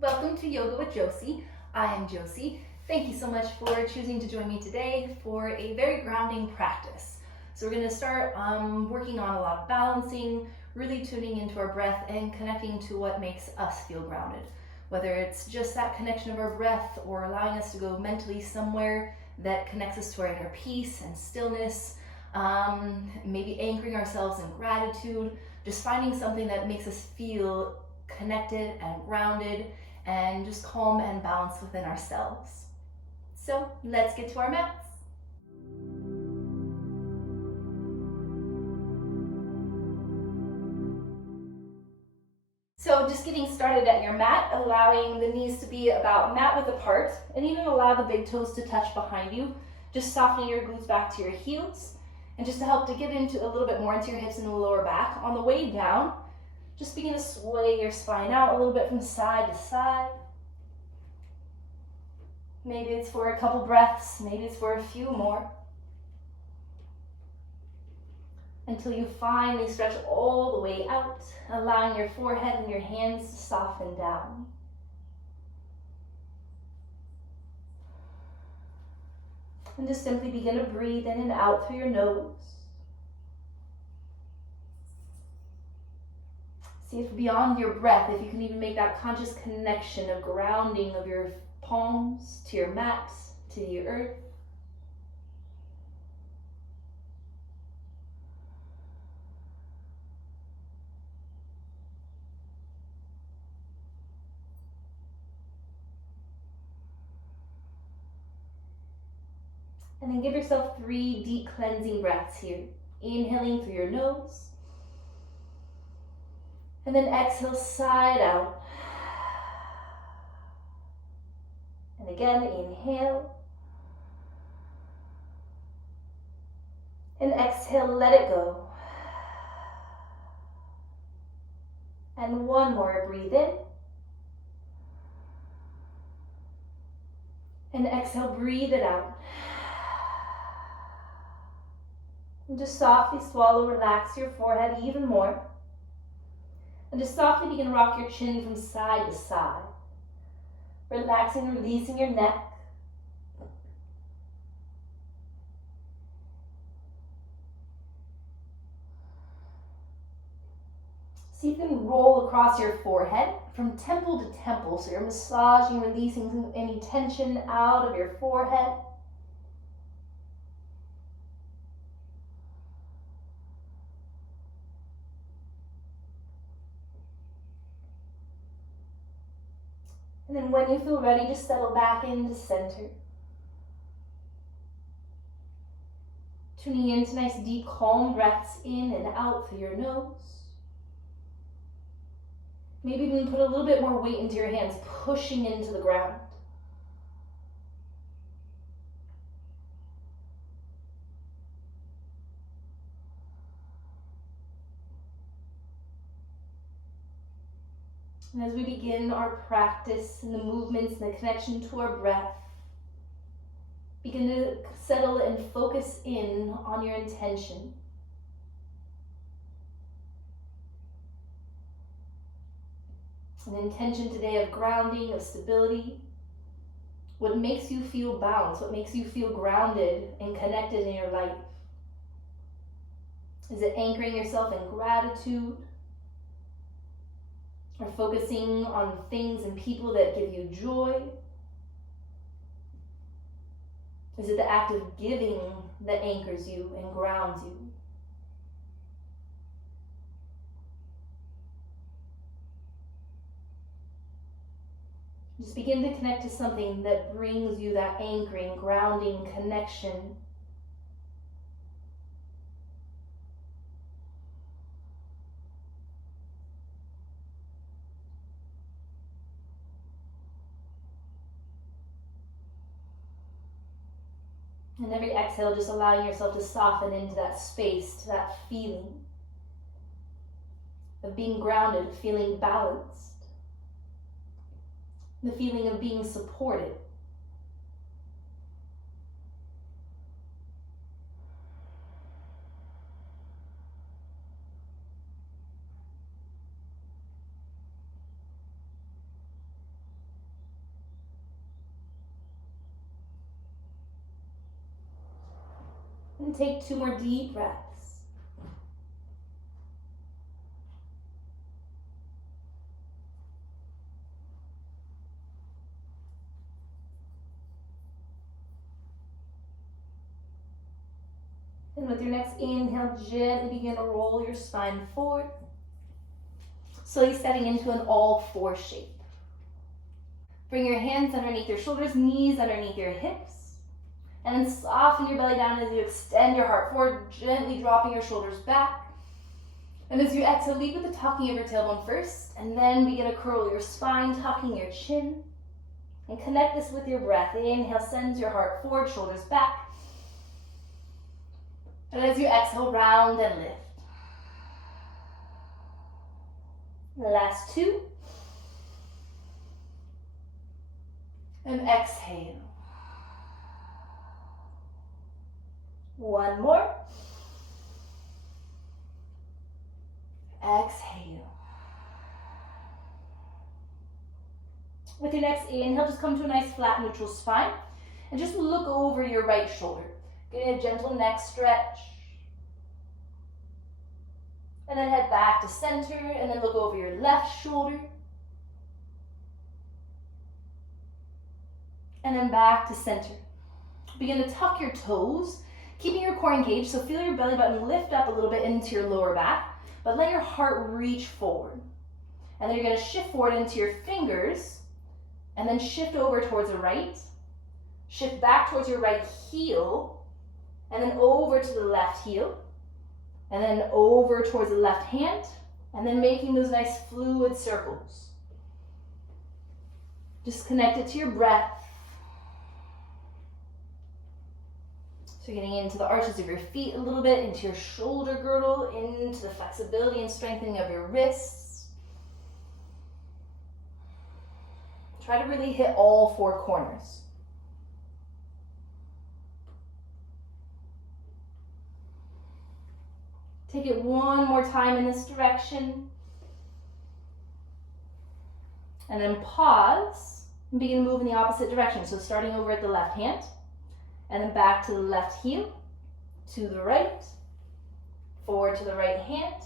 Welcome to Yoga with Josie. I am Josie. Thank you so much for choosing to join me today for a very grounding practice. So we're going to start working on a lot of balancing, really tuning into our breath and connecting to what makes us feel grounded. Whether it's just that connection of our breath or allowing us to go mentally somewhere that connects us to our inner peace and stillness, maybe anchoring ourselves in gratitude, just finding something that makes us feel connected and grounded and just calm and balanced within ourselves. So let's get to our mats. So just getting started at your mat, allowing the knees to be about mat width apart, and even allow the big toes to touch behind you, just softening your glutes back to your heels, and just to help to get into a little bit more into your hips and the lower back. On the way down, just begin to sway your spine out a little bit from side to side. Maybe it's for a couple breaths, maybe it's for a few more. Until you finally stretch all the way out, allowing your forehead and your hands to soften down. And just simply begin to breathe in and out through your nose. See if beyond your breath, if you can even make that conscious connection of grounding of your palms to your mat, to the earth. And then give yourself 3 deep cleansing breaths here. Inhaling through your nose. And then exhale side out. And again, inhale. And exhale, let it go. And one more, breathe in. And exhale, breathe it out. And just softly swallow, relax your forehead even more. And just softly begin to rock your chin from side to side. Relaxing and releasing your neck. See if you can roll across your forehead from temple to temple. So you're massaging, releasing any tension out of your forehead. And then when you feel ready, just settle back into center. Tuning into nice deep calm breaths in and out through your nose. Maybe even put a little bit more weight into your hands, pushing into the ground. And as we begin our practice and the movements and the connection to our breath, begin to settle and focus in on your intention. An intention today of grounding, of stability. What makes you feel balanced? What makes you feel grounded and connected in your life? Is it anchoring yourself in gratitude? Or focusing on things and people that give you joy? Is it the act of giving that anchors you and grounds you? Just begin to connect to something that brings you that anchoring, grounding connection. And every exhale, just allowing yourself to soften into that space, to that feeling of being grounded, feeling balanced. The feeling of being supported. And take 2 more deep breaths. And with your next inhale, gently begin to roll your spine forward, slowly setting into an all-4 shape. Bring your hands underneath your shoulders, knees underneath your hips, and then soften your belly down as you extend your heart forward, gently dropping your shoulders back. And as you exhale, lead with the tucking of your tailbone first, and then begin to curl your spine, tucking your chin. And connect this with your breath. Inhale, sends your heart forward, shoulders back. And as you exhale, round and lift. The last 2. And exhale. 1 more. Exhale. With your next inhale, just come to a nice flat neutral spine and just look over your right shoulder. Getting a gentle neck stretch. And then head back to center and then look over your left shoulder. And then back to center. Begin to tuck your toes, keeping your core engaged, so feel your belly button lift up a little bit into your lower back, but let your heart reach forward. And then you're going to shift forward into your fingers, and then shift over towards the right, shift back towards your right heel, and then over to the left heel, and then over towards the left hand, and then making those nice fluid circles. Just connect it to your breath. So getting into the arches of your feet a little bit, into your shoulder girdle, into the flexibility and strengthening of your wrists. Try to really hit all 4 corners. Take it one more time in this direction. And then pause and begin to move in the opposite direction. So starting over at the left hand, and then back to the left heel, to the right, forward to the right hand.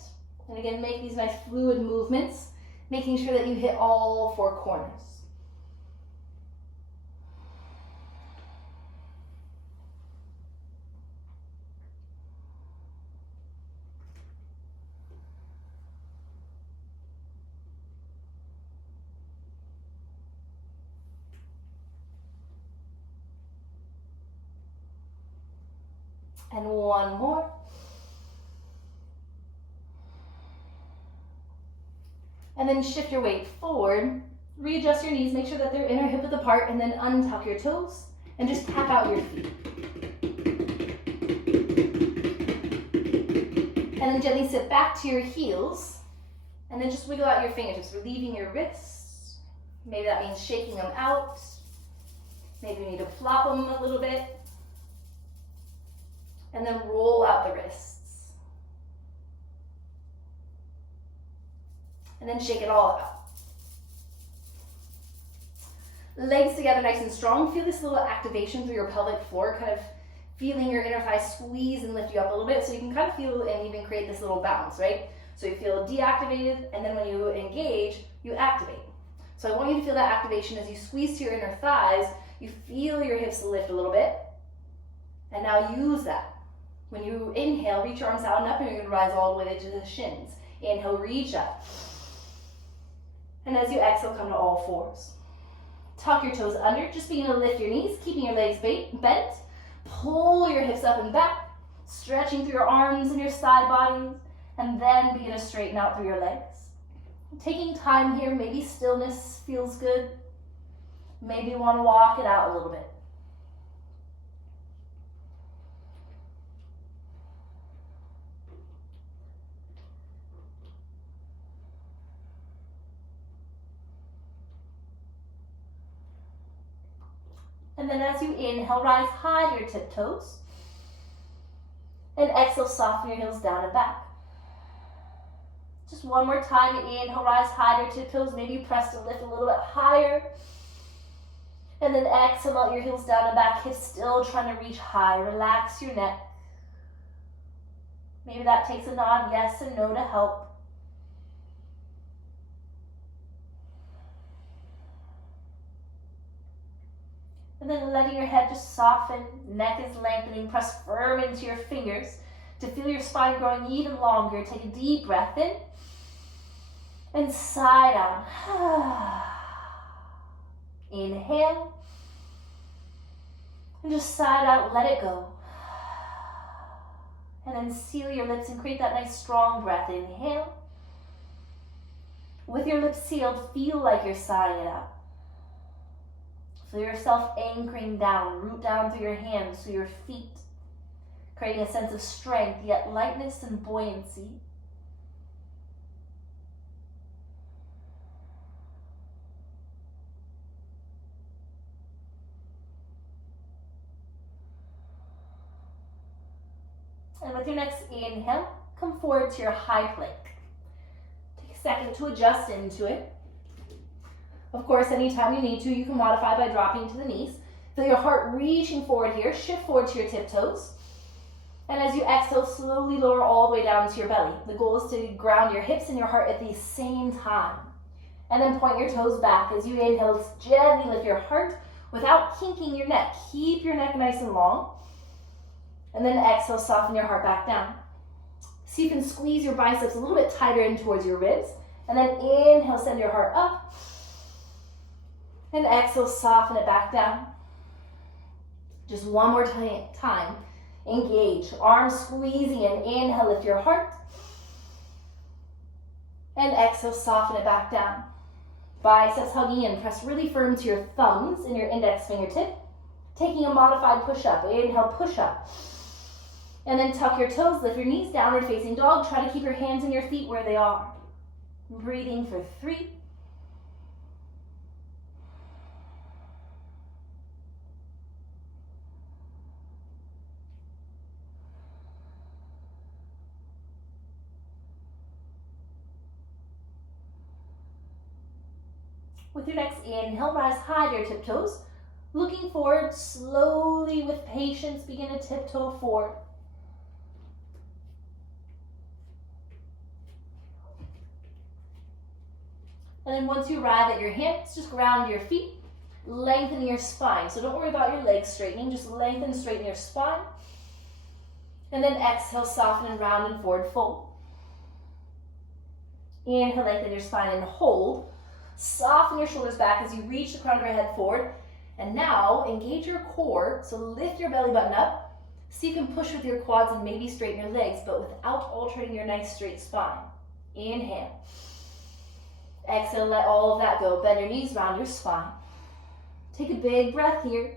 And again, make these nice fluid movements, making sure that you hit all 4 corners. And 1 more. And then shift your weight forward, readjust your knees, make sure that they're inner hip width apart, and then untuck your toes, and just tap out your feet. And then gently sit back to your heels, and then just wiggle out your fingertips, relieving your wrists. Maybe that means shaking them out. Maybe you need to flop them a little bit. And then roll out the wrists. And then shake it all out. Legs together nice and strong. Feel this little activation through your pelvic floor, kind of feeling your inner thighs squeeze and lift you up a little bit, so you can kind of feel and even create this little bounce, right? So you feel deactivated, and then when you engage, you activate. So I want you to feel that activation as you squeeze to your inner thighs. You feel your hips lift a little bit, and now use that. When you inhale, reach your arms out and up, and you're going to rise all the way to the shins. Inhale, reach up. And as you exhale, come to all 4s. Tuck your toes under. Just begin to lift your knees, keeping your legs bent. Pull your hips up and back, stretching through your arms and your side bodies, and then begin to straighten out through your legs. Taking time here, maybe stillness feels good. Maybe you want to walk it out a little bit. And then as you inhale, rise high to your tiptoes. And exhale, soften your heels down and back. Just one more time. Inhale, rise high to your tiptoes. Maybe press to lift a little bit higher. And then exhale, melt your heels down and back. Hips still trying to reach high. Relax your neck. Maybe that takes a nod, yes and no to help. And then letting your head just soften, neck is lengthening, press firm into your fingers to feel your spine growing even longer. Take a deep breath in and sigh down. Inhale and just sigh out, let it go. And then seal your lips and create that nice strong breath. Inhale. With your lips sealed, feel like you're sighing it out. Feel yourself anchoring down, root down through your hands, through your feet, creating a sense of strength, yet lightness and buoyancy. And with your next inhale, come forward to your high plank. Take a second to adjust into it. Of course, anytime you need to, you can modify by dropping to the knees. Feel your heart reaching forward here. Shift forward to your tiptoes. And as you exhale, slowly lower all the way down to your belly. The goal is to ground your hips and your heart at the same time. And then point your toes back. As you inhale, gently lift your heart without kinking your neck. Keep your neck nice and long. And then exhale, soften your heart back down. So you can squeeze your biceps a little bit tighter in towards your ribs. And then inhale, send your heart up. And exhale, soften it back down. Just one more time. Engage. Arms squeezing in. Inhale, lift your heart. And exhale, soften it back down. Biceps hugging in. Press really firm to your thumbs and your index fingertip. Taking a modified push-up. Inhale, push-up. And then tuck your toes, lift your knees, downward facing dog. Try to keep your hands and your feet where they are. Breathing for 3. With your next inhale, rise high to your tiptoes. Looking forward, slowly with patience, begin to tiptoe forward. And then once you arrive at your hands, just ground your feet, lengthen your spine. So don't worry about your legs straightening, just lengthen, straighten your spine. And then exhale, soften and round and forward fold. Inhale, lengthen your spine and hold. Soften your shoulders back as you reach the crown of your head forward. And now engage your core, so lift your belly button up. So you can push with your quads and maybe straighten your legs, but without altering your nice straight spine. Inhale. Exhale, let all of that go. Bend your knees, round your spine. Take a big breath here.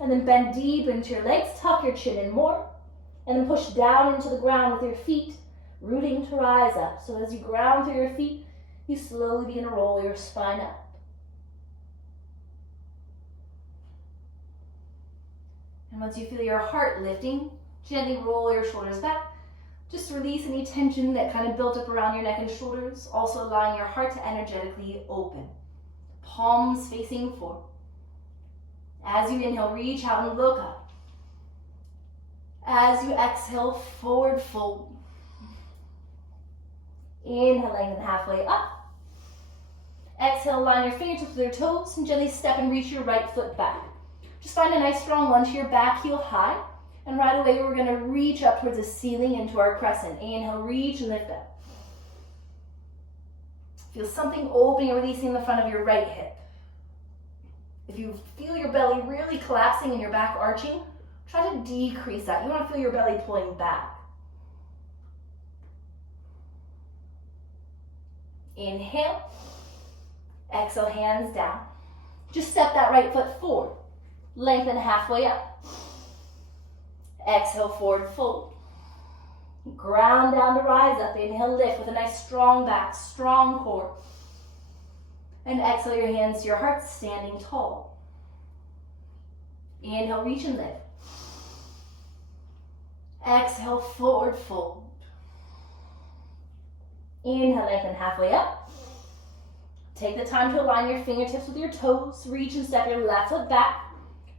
And then bend deep into your legs, tuck your chin in more. And then push down into the ground with your feet, rooting to rise up. So as you ground through your feet, you slowly begin to roll your spine up. And once you feel your heart lifting, gently roll your shoulders back. Just release any tension that kind of built up around your neck and shoulders, also allowing your heart to energetically open. Palms facing forward. As you inhale, reach out and look up. As you exhale, forward fold. Inhale, lengthen halfway up. Exhale, line your fingertips with your toes and gently step and reach your right foot back. Just find a nice strong lunge here, back heel high. And right away, we're going to reach up towards the ceiling into our crescent. Inhale, reach and lift up. Feel something opening and releasing in the front of your right hip. If you feel your belly really collapsing and your back arching, try to decrease that. You want to feel your belly pulling back. Inhale. Exhale, hands down. Just step that right foot forward. Lengthen halfway up. Exhale, forward fold. Ground down to rise up. Inhale, lift with a nice strong back, strong core. And exhale your hands to your heart, standing tall. Inhale, reach and lift. Exhale, forward fold. Inhale, lengthen halfway up. Take the time to align your fingertips with your toes. Reach and step your left foot back.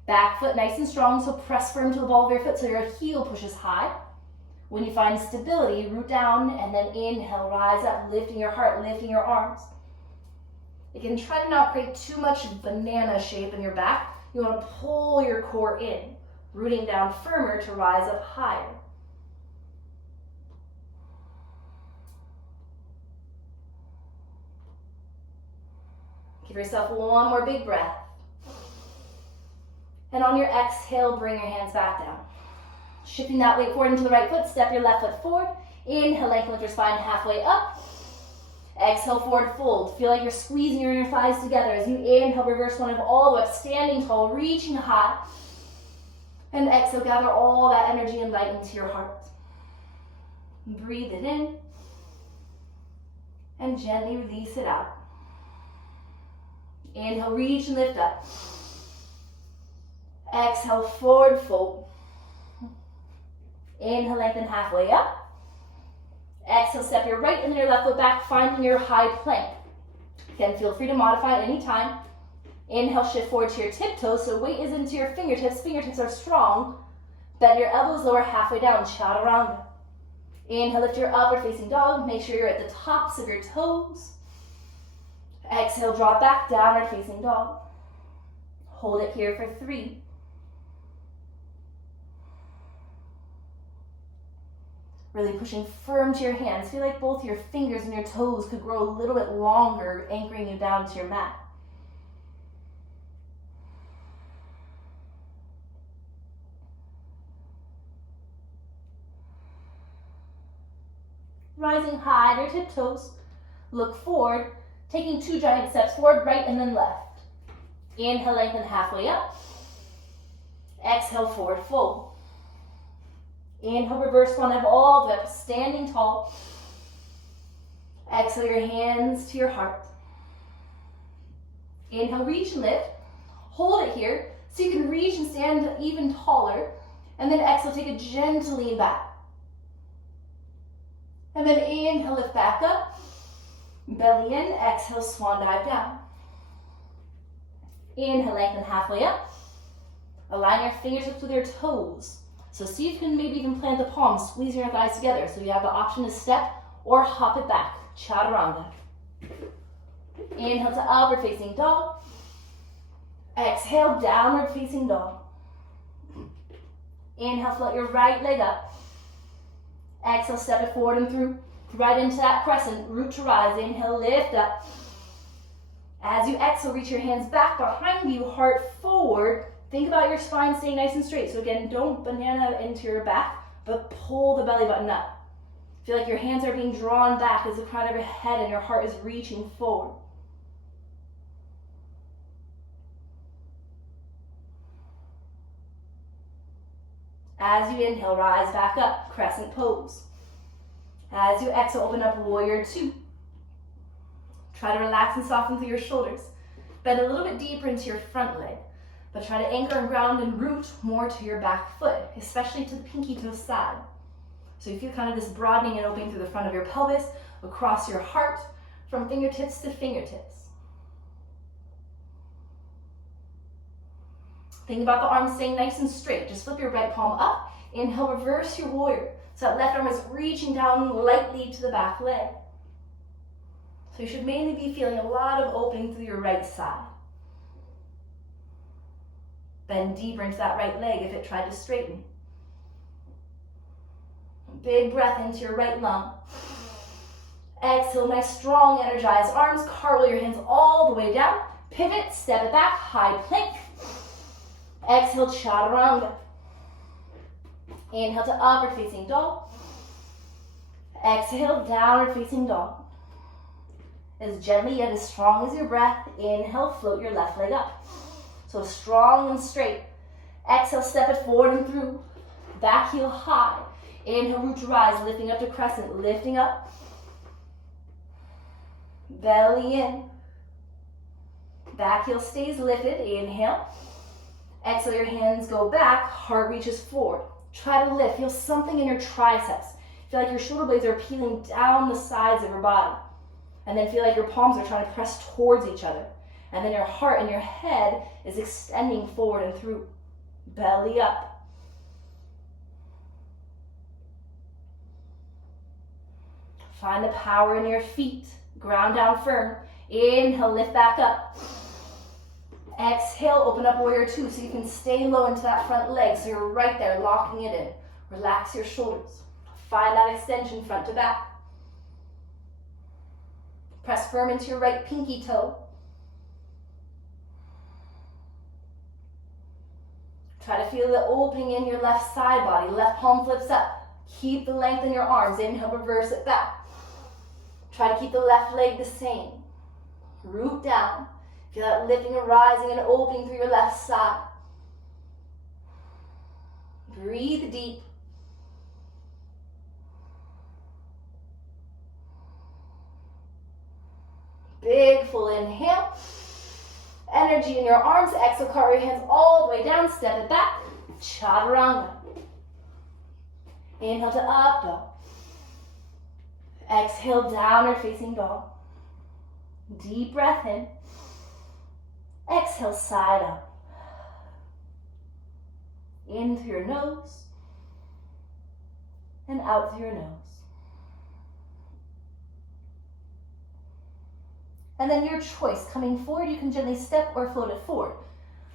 Back foot nice and strong, so press firm to the ball of your foot so your heel pushes high. When you find stability, root down and then inhale, rise up, lifting your heart, lifting your arms. Again, try to not create too much banana shape in your back. You want to pull your core in, rooting down firmer to rise up higher. Give yourself one more big breath. And on your exhale, bring your hands back down. Shifting that weight forward into the right foot, step your left foot forward. Inhale, lengthen with your spine halfway up. Exhale, forward fold. Feel like you're squeezing your inner thighs together. As you inhale, reverse one all the way up, standing tall, reaching high. And exhale, gather all that energy and light into your heart. Breathe it in. And gently release it out. Inhale, reach and lift up. Exhale, forward fold. Inhale, lengthen halfway up. Exhale, step your right and your left foot back, finding your high plank. Again, feel free to modify at any time. Inhale, shift forward to your tiptoes, so weight is into your fingertips. Fingertips are strong. Bend your elbows lower halfway down, chaturanga. Inhale, lift your upward facing dog. Make sure you're at the tops of your toes. Exhale, drop back, downward facing dog. Hold it here for 3. Really pushing firm to your hands. Feel like both your fingers and your toes could grow a little bit longer, anchoring you down to your mat. Rising high to your tiptoes. Look forward, taking 2 giant steps forward, right and then left. Inhale, lengthen halfway up. Exhale, forward fold. Inhale, reverse one all the way up, standing tall. Exhale, your hands to your heart. Inhale, reach and lift. Hold it here so you can reach and stand even taller. And then exhale, take a gentle lean back. And then inhale, lift back up. Belly in, exhale, swan dive down. Inhale, lengthen halfway up. Align your fingertips with your toes. So see if you can maybe even plant the palms, squeeze your thighs together. So you have the option to step or hop it back. Chaturanga. Inhale to upward facing dog. Exhale, downward facing dog. Inhale, float your right leg up. Exhale, step it forward and through. Right into that crescent, root to rise. Inhale, lift up. As you exhale, reach your hands back behind you, heart forward. Think about your spine staying nice and straight. So again, don't banana into your back, but pull the belly button up. Feel like your hands are being drawn back as the crown of your head and your heart is reaching forward. As you inhale, rise back up, crescent pose. As you exhale, open up, warrior 2. Try to relax and soften through your shoulders. Bend a little bit deeper into your front leg. But try to anchor and ground and root more to your back foot, especially to the pinky toe side. So you feel kind of this broadening and opening through the front of your pelvis, across your heart, from fingertips to fingertips. Think about the arms staying nice and straight. Just flip your right palm up. Inhale, reverse your warrior. So that left arm is reaching down lightly to the back leg. So you should mainly be feeling a lot of opening through your right side. Bend deeper into that right leg if it tried to straighten. Big breath into your right lung. Exhale, nice strong energized arms. Cartwheel your hands all the way down. Pivot, step it back, high plank. Exhale, chaturanga. Inhale to upward facing dog. Exhale, downward facing dog. As gently yet as strong as your breath, inhale, float your left leg up. So strong and straight. Exhale, step it forward and through. Back heel high. Inhale, root to rise, lifting up to crescent, lifting up. Belly in. Back heel stays lifted. Inhale. Exhale, your hands go back. Heart reaches forward. Try to lift. Feel something in your triceps. Feel like your shoulder blades are peeling down the sides of your body. And then feel like your palms are trying to press towards each other. And then your heart and your head is extending forward and through. Belly up. Find the power in your feet. Ground down firm. Inhale, lift back up. Exhale, open up warrior two so you can stay low into that front leg. So you're right there, locking it in. Relax your shoulders. Find that extension front to back. Press firm into your right pinky toe. Try to feel the opening in your left side body. Left palm flips up. Keep the length in your arms. Inhale, reverse it back. Try to keep the left leg the same. Root down. Feel that lifting and rising and opening through your left side. Breathe deep. Big full inhale. Energy in your arms. Exhale, carry your hands all the way down. Step it back. Chaturanga. Inhale to up dog. Exhale, downward facing dog. Deep breath in. Exhale, side up. In through your nose and out through your nose. And then your choice, coming forward, you can gently step or float it forward.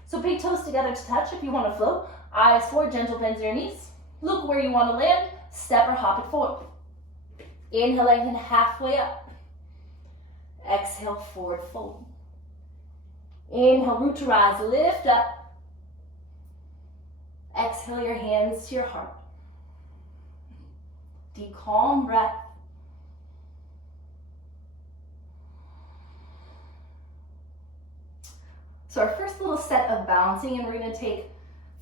So big toes together to touch if you want to float. Eyes forward, gentle bends your knees. Look where you want to land, step or hop it forward. Inhale, lengthen halfway up. Exhale, forward fold. Inhale, root to rise, lift up. Exhale, your hands to your heart. Deep, calm breath. So our first little set of balancing, and we're going to take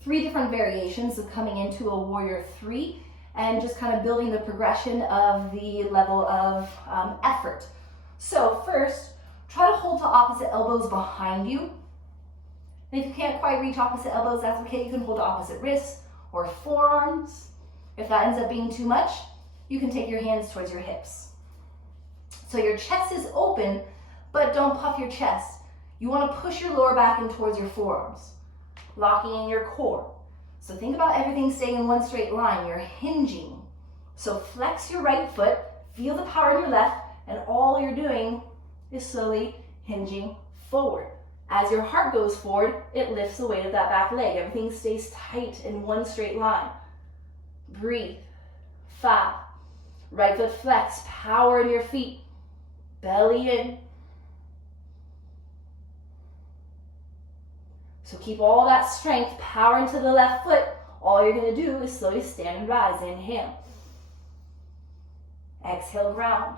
3 different variations of coming into a warrior 3 and just kind of building the progression of the level of effort. So first, try to hold the opposite elbows behind you. And if you can't quite reach opposite elbows, that's okay. You can hold opposite wrists or forearms. If that ends up being too much, you can take your hands towards your hips. So your chest is open, but don't puff your chest. You want to push your lower back in towards your forearms, locking in your core. So think about everything staying in one straight line. You're hinging. So flex your right foot, feel the power in your left, and all you're doing is slowly hinging forward. As your heart goes forward, it lifts the weight of that back leg. Everything stays tight in one straight line. Breathe. 5. Right foot flex, power in your feet. Belly in. So keep all that strength, power into the left foot. All you're going to do is slowly stand and rise. Inhale. Exhale, ground.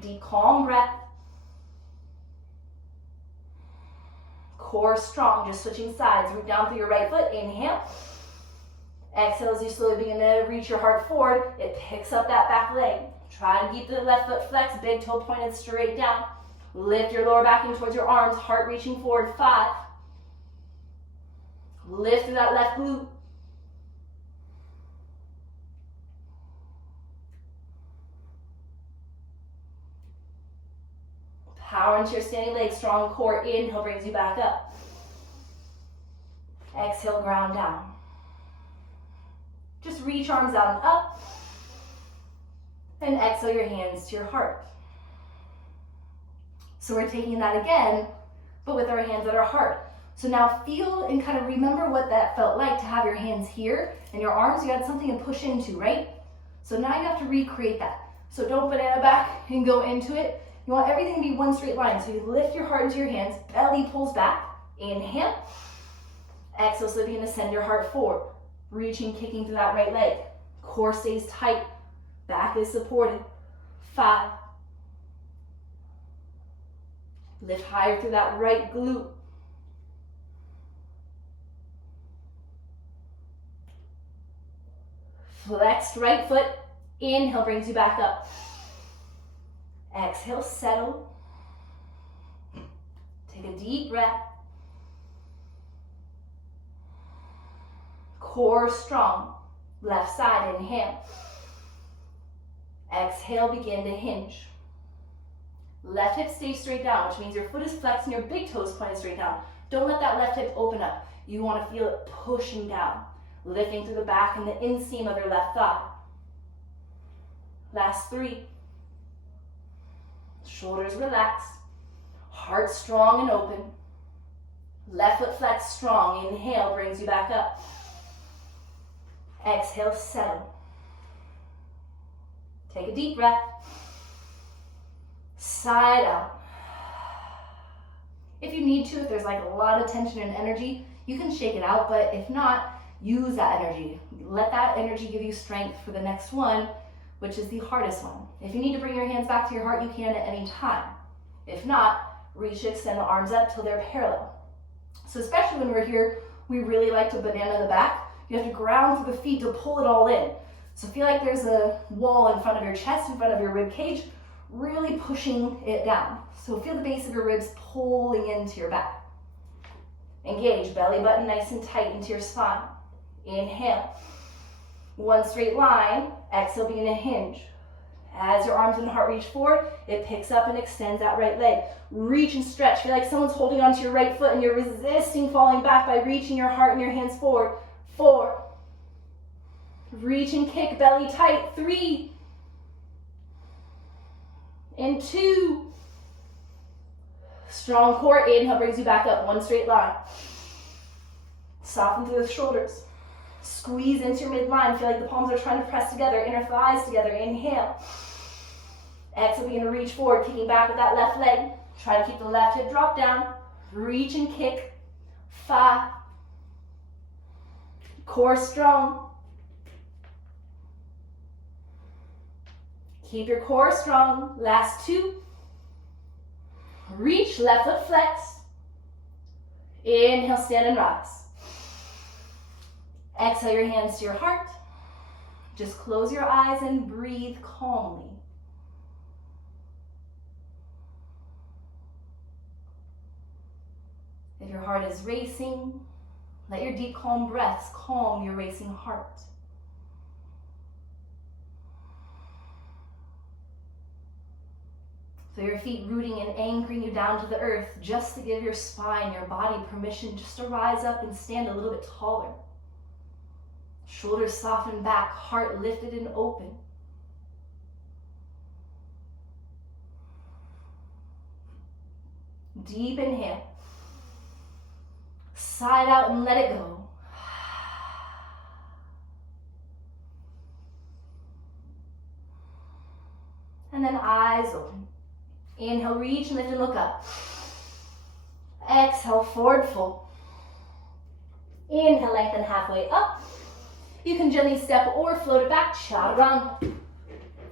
Deep, calm breath. Core strong, just switching sides. Root down through your right foot. Inhale. Exhale as you slowly begin to reach your heart forward. It picks up that back leg. Try to keep the left foot flexed, big toe pointed straight down. Lift your lower back in towards your arms, heart reaching forward. 5. Lift through that left glute. Power into your standing leg, strong core. Inhale brings you back up. Exhale, ground down. Just reach arms out and up. And exhale your hands to your heart. So we're taking that again, but with our hands at our heart. So now feel and kind of remember what that felt like to have your hands here and your arms. You had something to push into, right? So now you have to recreate that. So don't banana back and go into it. You want everything to be one straight line. So you lift your heart into your hands, belly pulls back. Inhale. Exhale, so begin to send your heart forward. Reaching, kicking through that right leg. Core stays tight. Back is supported. 5. Lift higher through that right glute. Flexed right foot. Inhale brings you back up. Exhale, settle. Take a deep breath. Core strong. Left side, inhale. Exhale, begin to hinge. Left hip stays straight down, which means your foot is flexed and your big toe is pointed straight down. Don't let that left hip open up. You want to feel it pushing down, lifting through the back and the inseam of your left thigh. Last 3. Shoulders relaxed, heart strong and open. Left foot flexed strong. Inhale brings you back up. Exhale, settle. Take a deep breath. Side out. If you need to, if there's like a lot of tension and energy, you can shake it out, but if not, use that energy. Let that energy give you strength for the next one, which is the hardest one. If you need to bring your hands back to your heart, you can at any time. If not, reach to extend the arms up till they're parallel. So especially when we're here, we really like to banana the back. You have to ground through the feet to pull it all in. So feel like there's a wall in front of your chest, in front of your rib cage, really pushing it down. So feel the base of your ribs pulling into your back. Engage, belly button nice and tight into your spine. Inhale. One straight line. Exhale, begin to hinge. As your arms and heart reach forward, it picks up and extends that right leg. Reach and stretch. Feel like someone's holding onto your right foot and you're resisting falling back by reaching your heart and your hands forward. 4. Reach and kick, belly tight. 3. And 2. Strong core. Inhale brings you back up. One straight line. Soften through the shoulders. Squeeze into your midline. Feel like the palms are trying to press together. Inner thighs together. Inhale. Exhale, begin to reach forward, kicking back with that left leg. Try to keep the left hip drop down. Reach and kick. 5. Core strong. Keep your core strong. Last 2. Reach, left foot flex. Inhale, stand and rise. Exhale your hands to your heart. Just close your eyes and breathe calmly. If your heart is racing, let your deep, calm breaths calm your racing heart. So your feet rooting and anchoring you down to the earth just to give your spine, your body permission just to rise up and stand a little bit taller. Shoulders softened back, heart lifted and open. Deep inhale. Side out and let it go. And then eyes open. Inhale, reach, lift, and look up. Exhale, forward fold. Inhale, lengthen halfway up. You can gently step or float it back, chaturanga.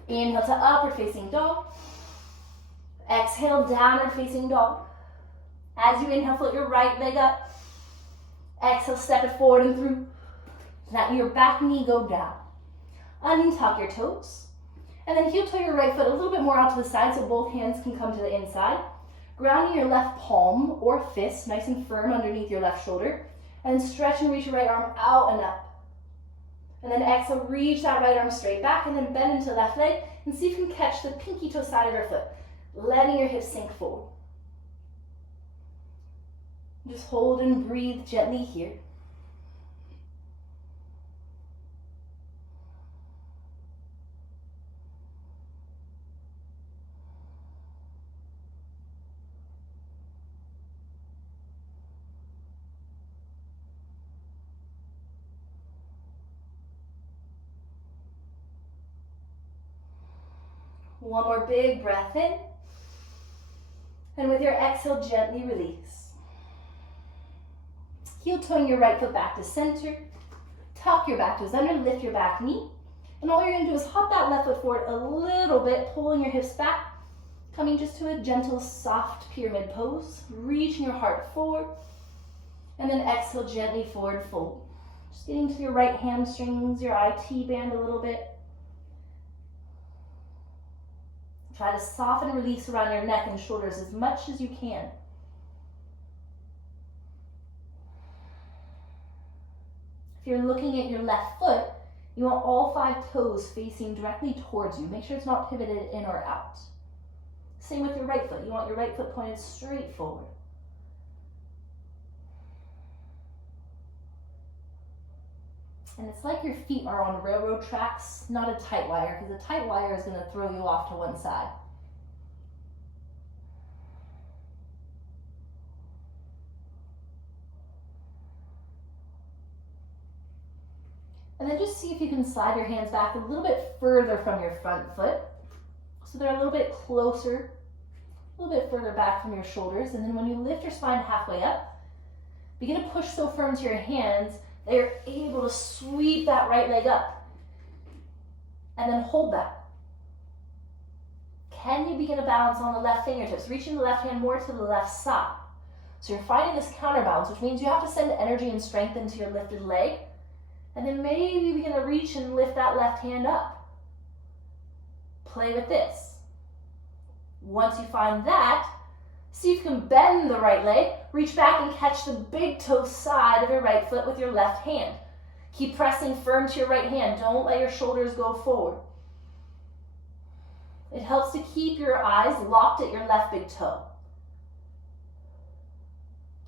Inhale to upward facing dog. Exhale, downward facing dog. As you inhale, float your right leg up. Exhale, step it forward and through. Let your back knee go down. Untuck your toes. And then heel toe your right foot a little bit more out to the side so both hands can come to the inside. Grounding your left palm or fist nice and firm underneath your left shoulder. And then stretch and reach your right arm out and up. And then exhale, reach that right arm straight back and then bend into the left leg and see if you can catch the pinky toe side of your foot, letting your hips sink forward. Just hold and breathe gently here. One more big breath in. And with your exhale, gently release. Heel toeing your right foot back to center. Tuck your back toes under, lift your back knee. And all you're going to do is hop that left foot forward a little bit, pulling your hips back. Coming just to a gentle, soft pyramid pose. Reaching your heart forward. And then exhale, gently forward fold. Just getting to your right hamstrings, your IT band a little bit. Try to soften and release around your neck and shoulders as much as you can. If you're looking at your left foot, you want all 5 toes facing directly towards you. Make sure it's not pivoted in or out. Same with your right foot. You want your right foot pointed straight forward. And it's like your feet are on railroad tracks, not a tight wire, because a tight wire is going to throw you off to one side. And then just see if you can slide your hands back a little bit further from your front foot. So they're a little bit closer, a little bit further back from your shoulders. And then when you lift your spine halfway up, begin to push so firm to your hands that you're able to sweep that right leg up. And then hold that. Can you begin to balance on the left fingertips, reaching the left hand more to the left side? So you're finding this counterbalance, which means you have to send energy and strength into your lifted leg. And then maybe begin to reach and lift that left hand up. Play with this. Once you find that, see if you can bend the right leg, reach back and catch the big toe side of your right foot with your left hand. Keep pressing firm to your right hand. Don't let your shoulders go forward. It helps to keep your eyes locked at your left big toe.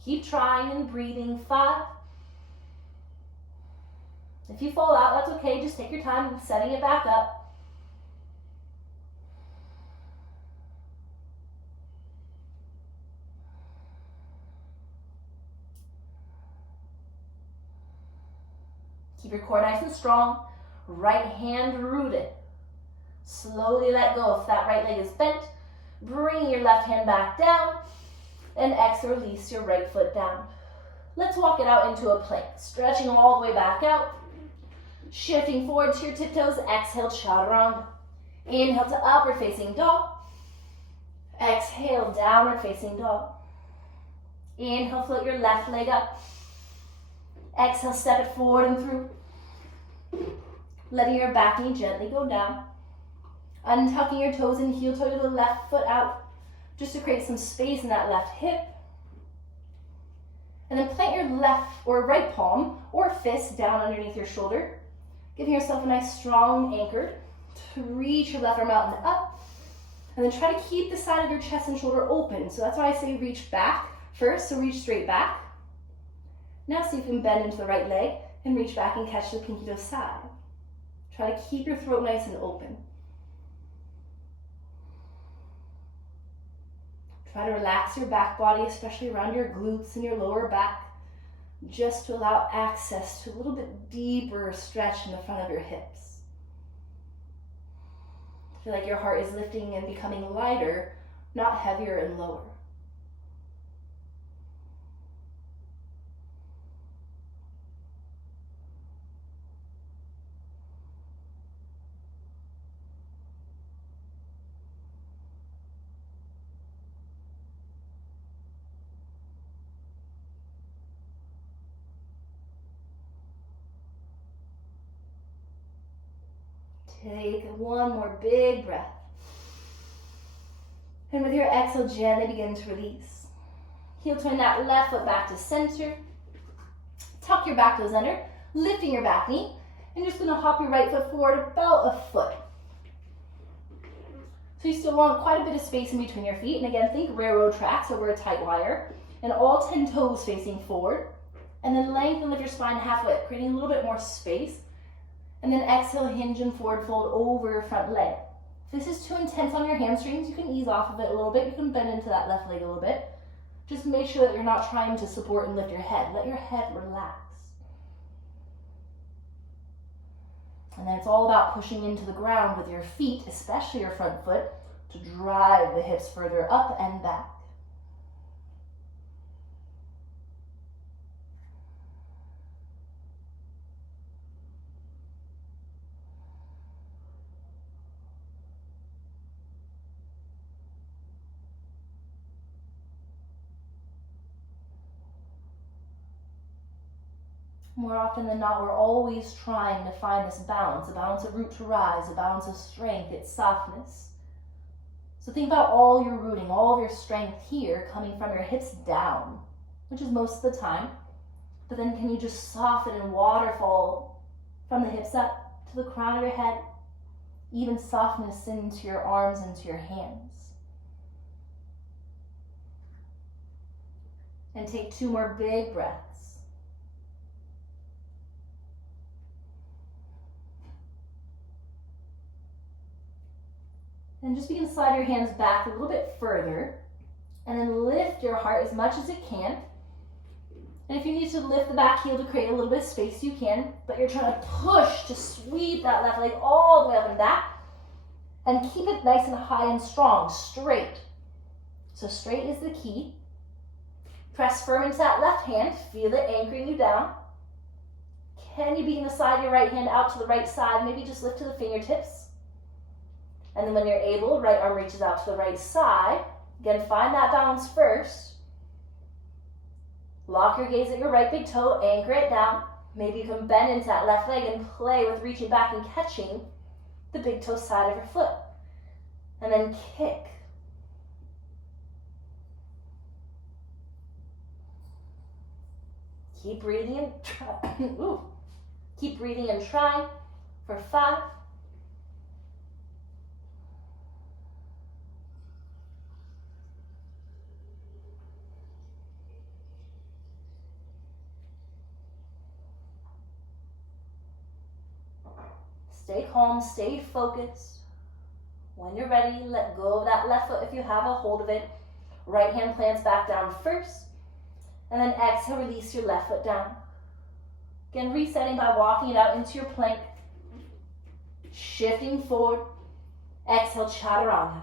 Keep trying and breathing. 5. If you fall out, that's okay. Just take your time setting it back up. Keep your core nice and strong. Right hand rooted. Slowly let go. If that right leg is bent, bring your left hand back down and exhale, release your right foot down. Let's walk it out into a plank. Stretching all the way back out. Shifting forward to your tiptoes. Exhale, chaturanga. Inhale to upward facing dog. Exhale, downward facing dog. Inhale, float your left leg up. Exhale, step it forward and through. Letting your back knee gently go down. Untucking your toes and heel toe to the left foot out, just to create some space in that left hip. And then plant your left or right palm or fist down underneath your shoulder, giving yourself a nice strong anchor to reach your left arm out and up. And then try to keep the side of your chest and shoulder open. So that's why I say reach back first, so reach straight back. Now see if you can bend into the right leg and reach back and catch the pinky toe side. Try to keep your throat nice and open. Try to relax your back body, especially around your glutes and your lower back, just to allow access to a little bit deeper stretch in the front of your hips. Feel like your heart is lifting and becoming lighter, not heavier and lower. Take one more big breath. And with your exhale, gently begin to release. Heel turn that left foot back to center. Tuck your back toes under, lifting your back knee. And you're just going to hop your right foot forward about a foot. So you still want quite a bit of space in between your feet. And again, think railroad tracks over a tight wire. And all 10 toes facing forward. And then lengthen and lift your spine halfway up, creating a little bit more space. And then exhale, hinge and forward fold over your front leg. If this is too intense on your hamstrings, you can ease off of it a little bit. You can bend into that left leg a little bit. Just make sure that you're not trying to support and lift your head. Let your head relax. And then it's all about pushing into the ground with your feet, especially your front foot, to drive the hips further up and back. More often than not, we're always trying to find this balance, a balance of root to rise, a balance of strength, it's softness. So think about all your rooting, all of your strength here coming from your hips down, which is most of the time. But then can you just soften and waterfall from the hips up to the crown of your head, even softness into your arms, into your hands. And take 2 more big breaths. And just begin to slide your hands back a little bit further. And then lift your heart as much as it can. And if you need to lift the back heel to create a little bit of space, you can. But you're trying to push to sweep that left leg all the way up and back. And keep it nice and high and strong, straight. So straight is the key. Press firm into that left hand. Feel it anchoring you down. Can you begin to slide your right hand out to the right side? Maybe just lift to the fingertips. And then when you're able, right arm reaches out to the right side. Again, find that balance first. Lock your gaze at your right big toe, anchor it down. Maybe you can bend into that left leg and play with reaching back and catching the big toe side of your foot. And then kick. Keep breathing and try. Ooh. Keep breathing and try for 5. Stay calm, stay focused. When you're ready, let go of that left foot if you have a hold of it. Right hand plants back down first. And then exhale, release your left foot down. Again, resetting by walking it out into your plank. Shifting forward. Exhale, chaturanga.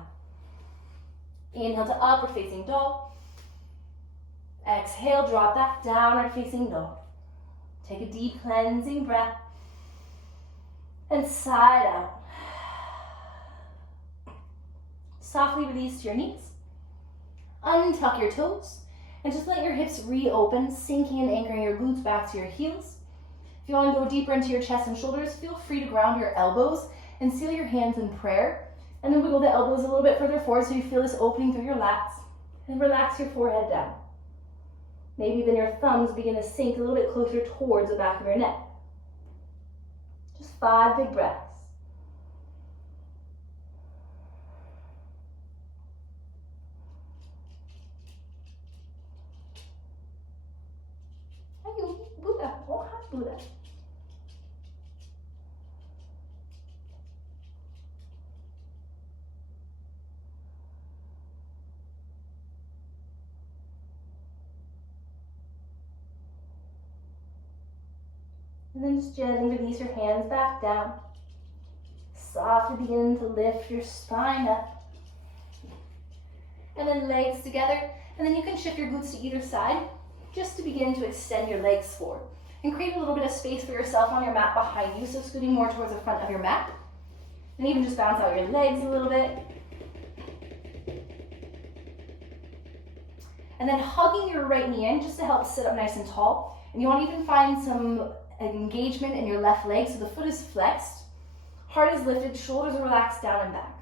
Inhale to upward facing dog. Exhale, drop back, downward facing dog. Take a deep cleansing breath. And side out. Softly release to your knees. Untuck your toes. And just let your hips reopen, sinking and anchoring your glutes back to your heels. If you want to go deeper into your chest and shoulders, feel free to ground your elbows and seal your hands in prayer. And then wiggle the elbows a little bit further forward so you feel this opening through your lats. And relax your forehead down. Maybe then your thumbs begin to sink a little bit closer towards the back of your neck. Just 5 big breaths. Buddha, oh hi Buddha. And then just gently release your hands back down. Softly begin to lift your spine up. And then legs together. And then you can shift your glutes to either side just to begin to extend your legs forward. And create a little bit of space for yourself on your mat behind you. So scooting more towards the front of your mat. And even just bounce out your legs a little bit. And then hugging your right knee in just to help sit up nice and tall. And you want to even find some engagement in your left leg so the foot is flexed, heart is lifted, shoulders are relaxed down and back.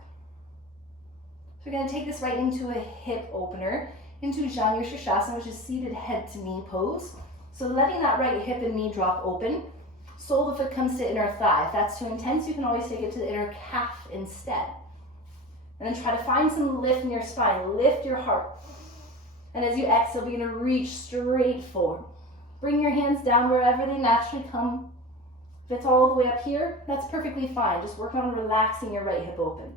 So we're going to take this right into a hip opener, into Janu Shirshasana, which is seated head to knee pose. So letting that right hip and knee drop open, sole of the foot comes to inner thigh. If that's too intense, you can always take it to the inner calf instead. And then try to find some lift in your spine, lift your heart. And as you exhale, begin to reach straight forward. Bring your hands down wherever they naturally come. If it's all the way up here, that's perfectly fine. Just work on relaxing your right hip open.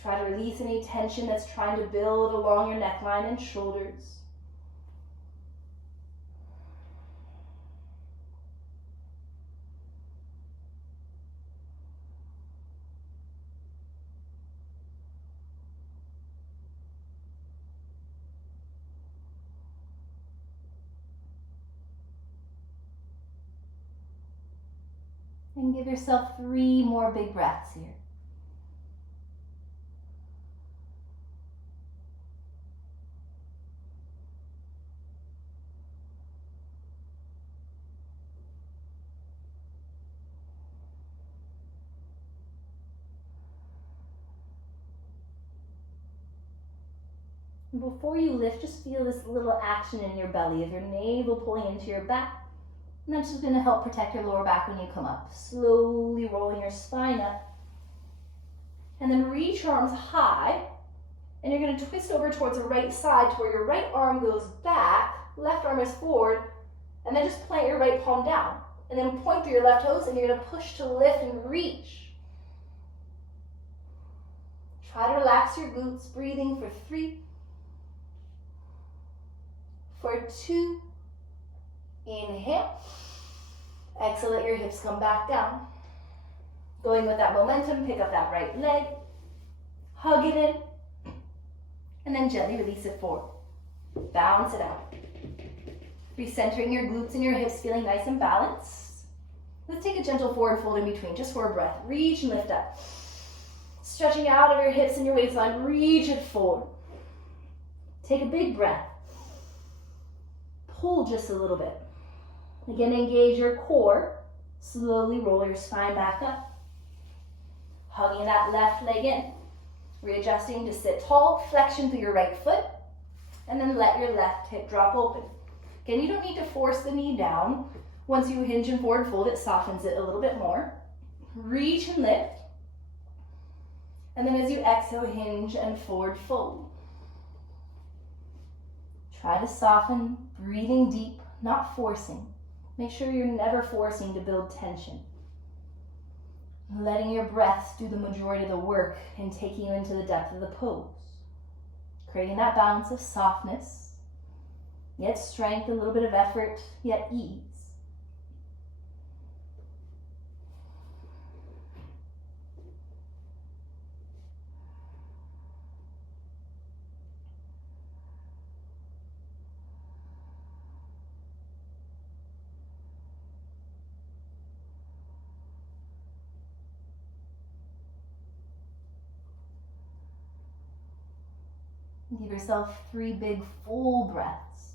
Try to release any tension that's trying to build along your neckline and shoulders. And give yourself 3 more big breaths here. And before you lift, just feel this little action in your belly of your navel pulling into your back. And that's just going to help protect your lower back when you come up. Slowly rolling your spine up. And then reach your arms high. And you're going to twist over towards the right side to where your right arm goes back, left arm is forward, and then just plant your right palm down. And then point through your left toes, and you're going to push to lift and reach. Try to relax your glutes, breathing for 3, for 2, inhale. Exhale, let your hips come back down. Going with that momentum, pick up that right leg, hug it in, and then gently release it forward. Balance it out. Recentering your glutes and your hips, feeling nice and balanced. Let's take a gentle forward fold in between, just for a breath. Reach and lift up. Stretching out of your hips and your waistline, reach it forward. Take a big breath. Pull just a little bit. Again, engage your core. Slowly roll your spine back up. Hugging that left leg in. Readjusting to sit tall, flexion through your right foot, and then let your left hip drop open. Again, you don't need to force the knee down. Once you hinge and forward fold, it softens it a little bit more. Reach and lift. And then as you exhale, hinge and forward fold. Try to soften, breathing deep, not forcing. Make sure you're never forcing to build tension. Letting your breaths do the majority of the work and taking you into the depth of the pose. Creating that balance of softness, yet strength, a little bit of effort, yet ease. Give yourself 3 big full breaths.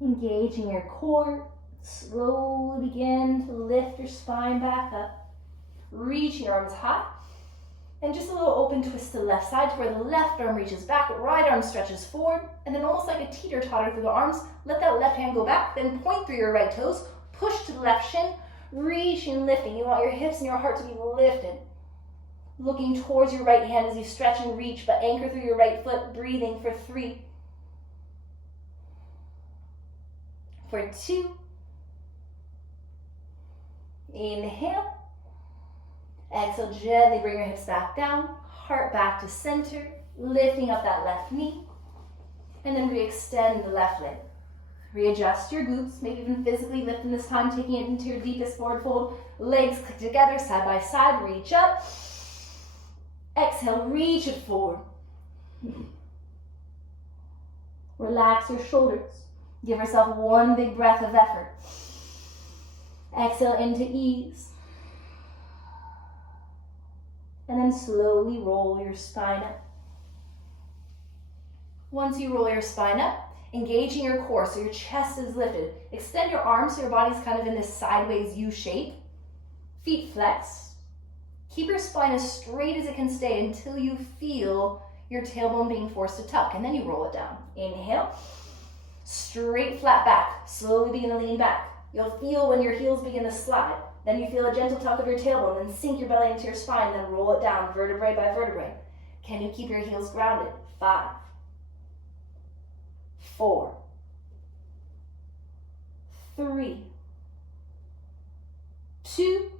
Engaging your core, slowly begin to lift your spine back up. Reaching your arms high. And just a little open twist to the left side to where the left arm reaches back, right arm stretches forward, and then almost like a teeter-totter through the arms, let that left hand go back, then point through your right toes, push to the left shin, reach and lifting. You want your hips and your heart to be lifted. Looking towards your right hand as you stretch and reach, but anchor through your right foot, breathing for 3, for 2, inhale. Exhale, gently bring your hips back down, heart back to center, lifting up that left knee, and then re-extend the left leg. Readjust your glutes, maybe even physically lifting this time, taking it into your deepest forward fold. Legs click together, side by side, reach up. Exhale, reach it forward. Relax your shoulders. Give yourself 1 big breath of effort. Exhale into ease. And then slowly roll your spine up. Once you roll your spine up, engaging your core so your chest is lifted. Extend your arms so your body's kind of in this sideways U shape. Feet flex. Keep your spine as straight as it can stay until you feel your tailbone being forced to tuck, and then you roll it down. Inhale. Straight flat back. Slowly begin to lean back. You'll feel when your heels begin to slide. Then you feel a gentle tuck of your tailbone, then sink your belly into your spine, then roll it down vertebrae by vertebrae. Can you keep your heels grounded? 5, 4, 3, 2.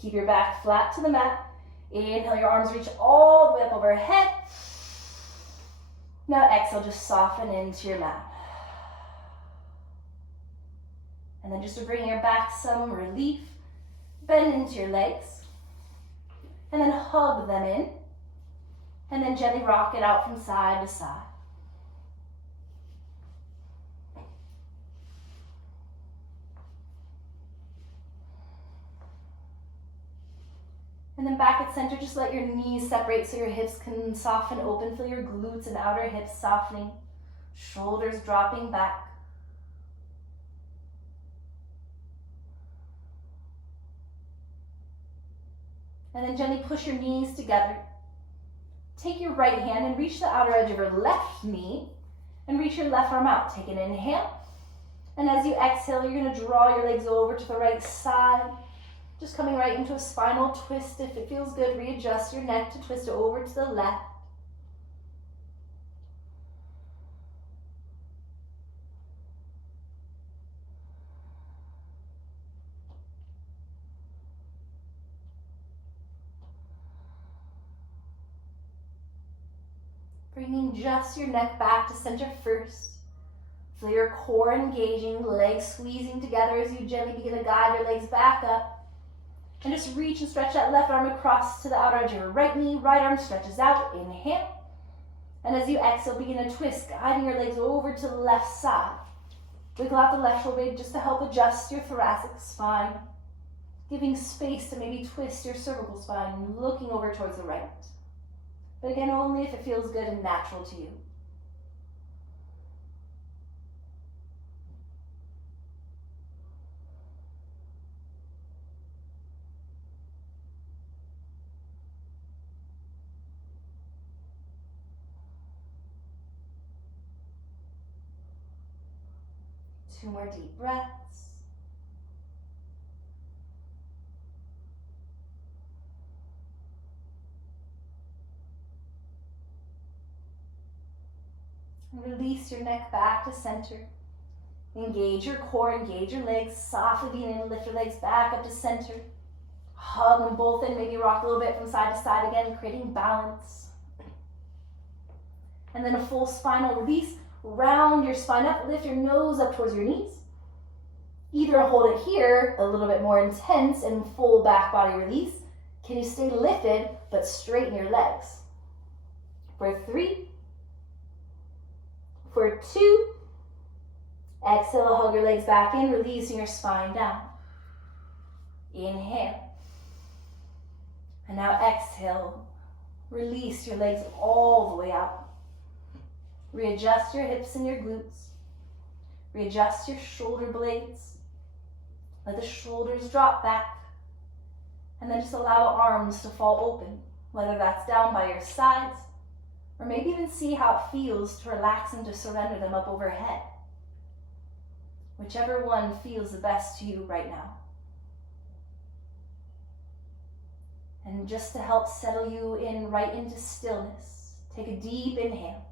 Keep your back flat to the mat. Inhale, your arms reach all the way up overhead. Now exhale, just soften into your mat. And then just to bring your back some relief, bend into your legs, and then hug them in, and then gently rock it out from side to side. And then back at center, just let your knees separate so your hips can soften open. Feel your glutes and outer hips softening, shoulders dropping back. And then gently push your knees together. take your right hand and reach the outer edge of your left knee and reach your left arm out. Take an inhale. And as you exhale, you're going to draw your legs over to the right side. Just coming right into a spinal twist. If it feels good, readjust your neck to twist it over to the left. Bringing just your neck back to center first. Feel your core engaging, legs squeezing together as you gently begin to guide your legs back up. And just reach and stretch that left arm across to the outer edge of your right knee. Right arm stretches out. Inhale. And as you exhale, begin to twist, guiding your legs over to the left side. Wiggle out the left shoulder blade just to help adjust your thoracic spine. Giving space to maybe twist your cervical spine, looking over towards the right. But again, only if it feels good and natural to you. Two more deep breaths. Release your neck back to center. Engage your core, engage your legs, softly beginning to lift your legs back up to center. Hug them both in, maybe rock a little bit from side to side again, creating balance. And then a full spinal release. Round your spine up, lift your nose up towards your knees. Either hold it here, a little bit more intense, and full back body release. Can you stay lifted, but straighten your legs? For 3, for 2, exhale, hug your legs back in, releasing your spine down. Inhale. And now exhale, release your legs all the way out. Readjust your hips and your glutes. Readjust your shoulder blades. Let the shoulders drop back. And then just allow the arms to fall open, whether that's down by your sides, or maybe even see how it feels to relax and to surrender them up overhead. Whichever one feels the best to you right now. And just to help settle you in right into stillness, take a deep inhale.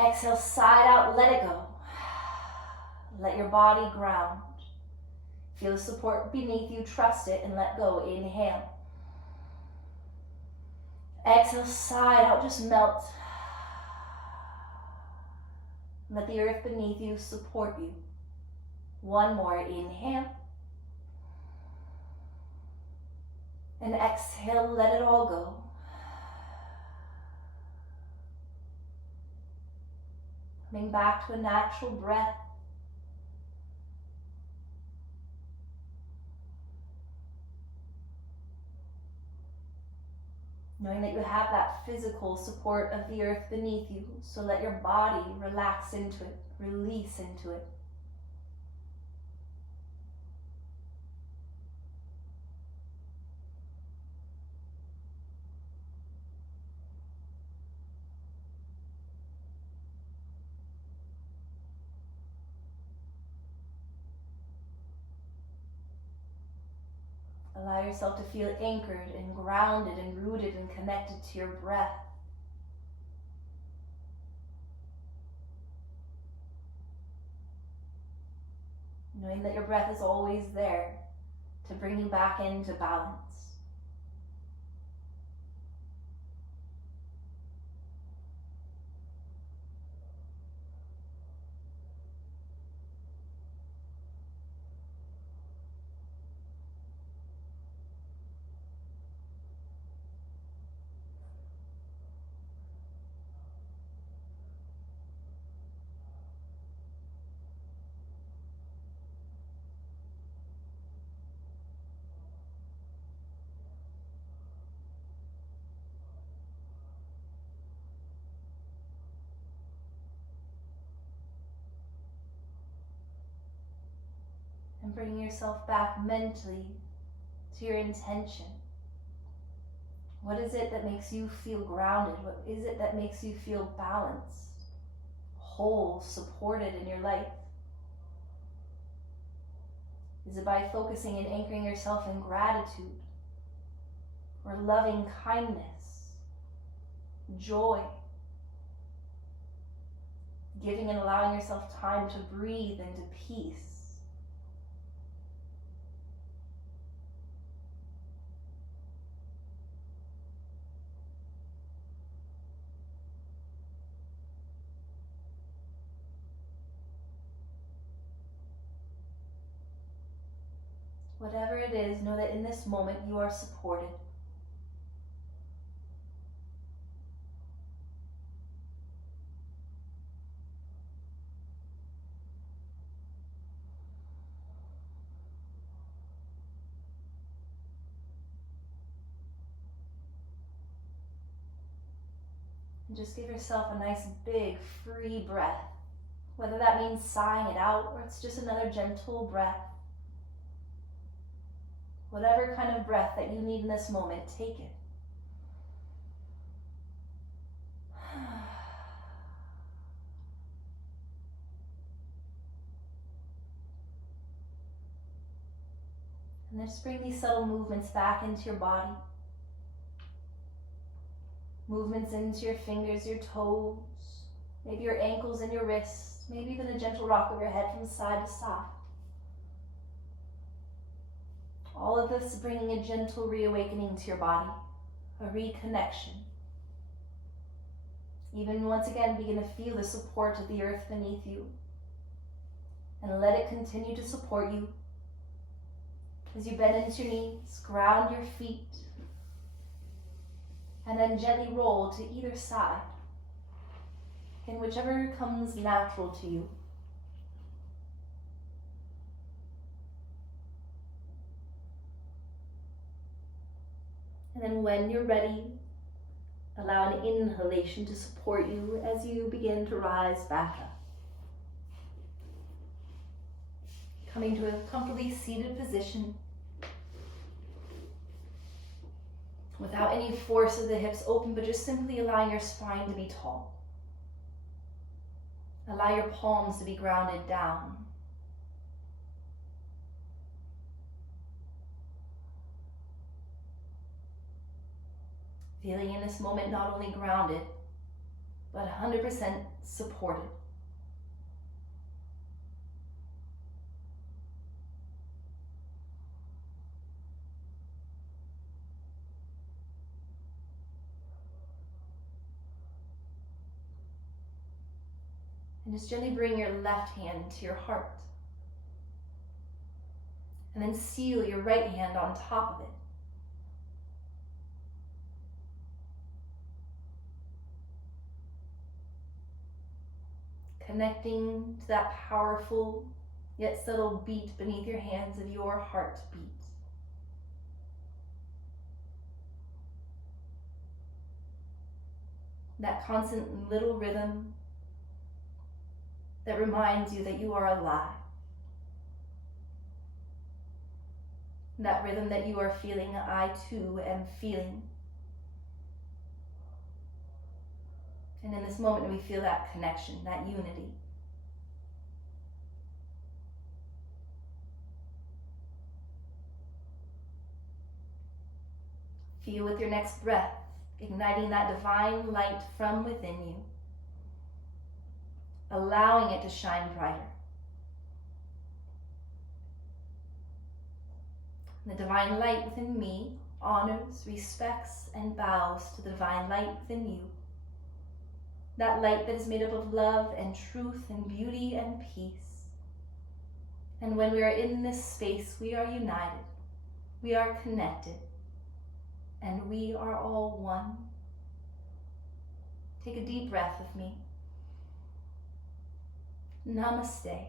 Exhale, side out, let it go. Let your body ground. Feel the support beneath you, trust it, and let go. Inhale. Exhale, side out, just melt. Let the earth beneath you support you. One more, inhale. And exhale, let it all go. Coming back to a natural breath. Knowing that you have that physical support of the earth beneath you, so let your body relax into it, release into it. Allow yourself to feel anchored and grounded and rooted and connected to your breath. Knowing that your breath is always there to bring you back into balance. And bringing yourself back mentally to your intention. What is it that makes you feel grounded? What is it that makes you feel balanced, whole, supported in your life? Is it by focusing and anchoring yourself in gratitude or loving kindness, joy, giving and allowing yourself time to breathe into peace? Whatever it is, know that in this moment you are supported. And just give yourself a nice big free breath, whether that means sighing it out or it's just another gentle breath. Whatever kind of breath that you need in this moment, take it. And then just bring these subtle movements back into your body. Movements into your fingers, your toes, maybe your ankles and your wrists, maybe even a gentle rock of your head from side to side. All of this bringing a gentle reawakening to your body, a reconnection. Even once again, begin to feel the support of the earth beneath you. And let it continue to support you as you bend into your knees, ground your feet, and then gently roll to either side, in whichever comes natural to you. And then when you're ready, allow an inhalation to support you as you begin to rise back up. Coming to a comfortably seated position without any force of the hips open, but just simply allowing your spine to be tall. Allow your palms to be grounded down. Feeling in this moment not only grounded, but 100% supported. And just gently bring your left hand to your heart. And then seal your right hand on top of it. Connecting to that powerful yet subtle beat beneath your hands of your heartbeat. That constant little rhythm that reminds you that you are alive. That rhythm that you are feeling, I too am feeling. And in this moment, we feel that connection, that unity. Feel with your next breath, igniting that divine light from within you, allowing it to shine brighter. And the divine light within me honors, respects, and bows to the divine light within you. That light that is made up of love and truth and beauty and peace. And when we are in this space, we are united, we are connected, and we are all one. Take a deep breath with me. Namaste.